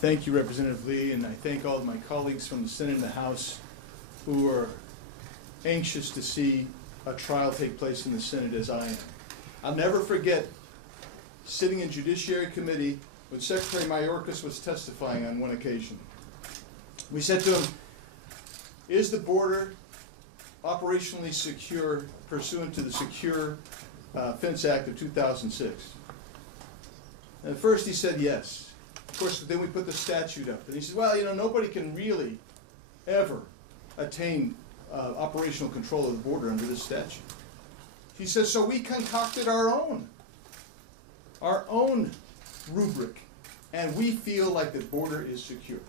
Thank you, Representative Lee, and I thank all of my colleagues from the Senate and the House who are anxious to see a trial take place in the Senate as I am. I'll never forget sitting in Judiciary Committee when Secretary Mayorkas was testifying on one occasion. We said to him, is the border operationally secure pursuant to the Secure Fence Act of 2006? And at first he said yes. Of course, then we put the statute up. And he said, well, you know, nobody can really ever attain operational control of the border under this statute. He says, so we concocted our own rubric, and we feel like the border is secure.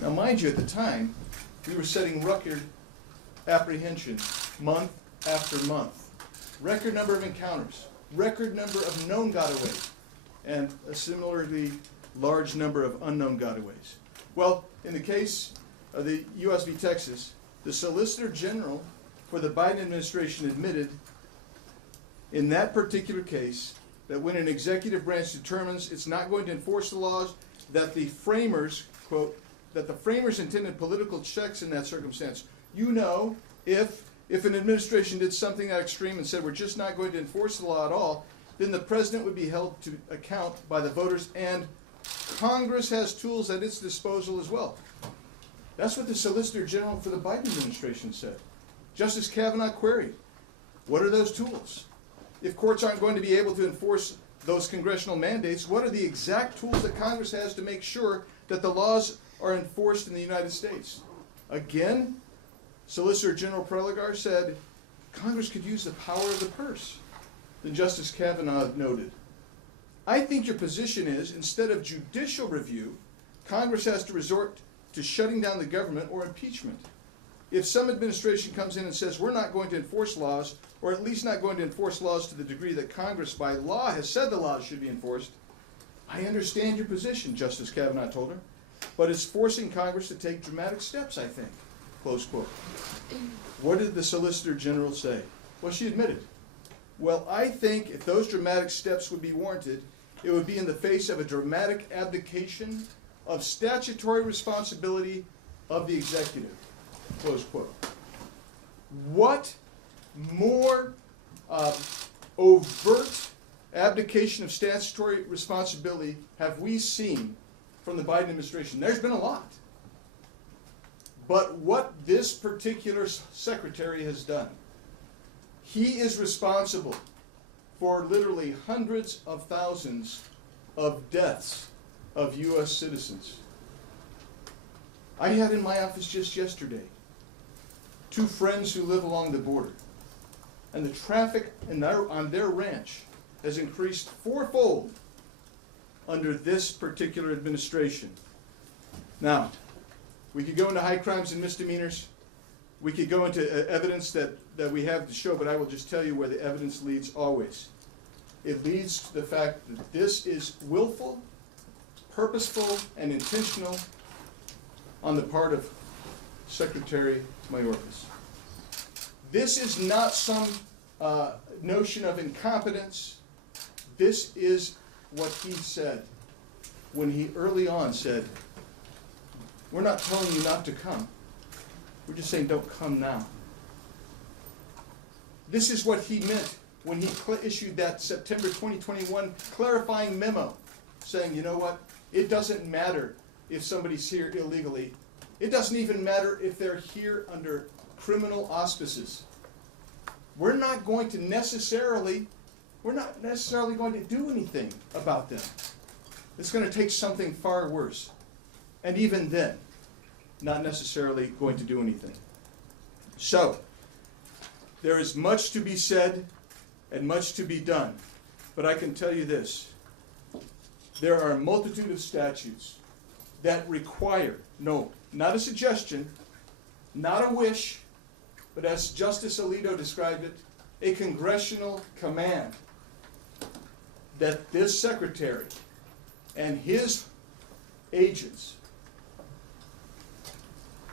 Now, mind you, at the time, we were setting record apprehension month after month. Record number of encounters, record number of known gotaways, and a similarly large number of unknown gotaways. Well, in the case of the U.S. v. Texas, the Solicitor General for the Biden administration admitted in that particular case that when an executive branch determines it's not going to enforce the laws, that the framers, quote, that the framers intended political checks in that circumstance. You know, if an administration did something that extreme and said we're just not going to enforce the law at all, then the president would be held to account by the voters, and Congress has tools at its disposal as well. That's what the Solicitor General for the Biden administration said. Justice Kavanaugh queried, what are those tools? If courts aren't going to be able to enforce those congressional mandates, what are the exact tools that Congress has to make sure that the laws are enforced in the United States? Again, Solicitor General Preligar said, Congress could use the power of the purse. Then Justice Kavanaugh noted, I think your position is, instead of judicial review, Congress has to resort to shutting down the government or impeachment. If some administration comes in and says we're not going to enforce laws, or at least not going to enforce laws to the degree that Congress by law has said the laws should be enforced, I understand your position, Justice Kavanaugh told her, but it's forcing Congress to take dramatic steps, I think, close quote. What did the Solicitor General say? Well, she admitted, well, I think if those dramatic steps would be warranted, it would be in the face of a dramatic abdication of statutory responsibility of the executive, close quote. What more overt abdication of statutory responsibility have we seen from the Biden administration? There's been a lot. But what this particular secretary has done, he is responsible for literally hundreds of thousands of deaths of U.S. citizens. I had in my office just yesterday 2 friends who live along the border, and the traffic on their ranch has increased 4-fold under this particular administration. Now, we could go into high crimes and misdemeanors. We could go into evidence that we have to show, but I will just tell you where the evidence leads always. It leads to the fact that this is willful, purposeful, and intentional on the part of Secretary Mayorkas. This is not some notion of incompetence. This is what he said when he early on said, we're not telling you not to come. We're just saying don't come now. This is what he meant when he issued that September 2021 clarifying memo saying, you know what, it doesn't matter if somebody's here illegally. It doesn't even matter if they're here under criminal auspices. We're not necessarily going to do anything about them. It's going to take something far worse. And even then, not necessarily going to do anything. So, there is much to be said and much to be done. But I can tell you this. There are a multitude of statutes that require, no, not a suggestion, not a wish, but as Justice Alito described it, a congressional command that this secretary and his agents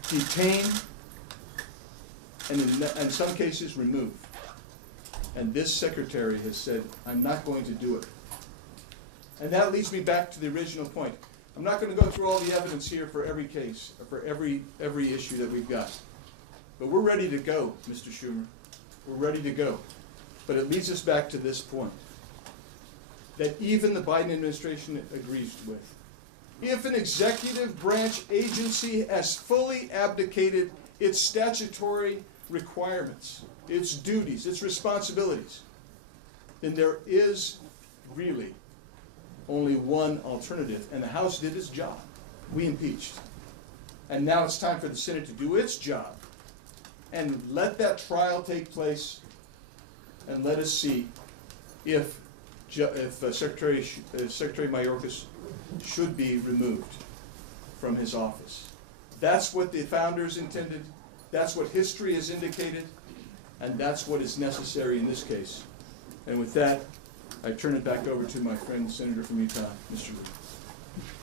detain and in some cases remove. And this secretary has said, I'm not going to do it. And that leads me back to the original point. I'm not going to go through all the evidence here for every case, for every issue that we've got. But we're ready to go, Mr. Schumer. We're ready to go. But it leads us back to this point, that even the Biden administration agrees with. If an executive branch agency has fully abdicated its statutory requirements, its duties, its responsibilities, then there is really only one alternative, and the House did its job. We impeached. And now it's time for the Senate to do its job and let that trial take place, and let us see if Secretary Mayorkas should be removed from his office. That's what the founders intended, that's what history has indicated, and that's what is necessary in this case. And with that, I turn it back over to my friend, Senator from Utah, Mr. Lee.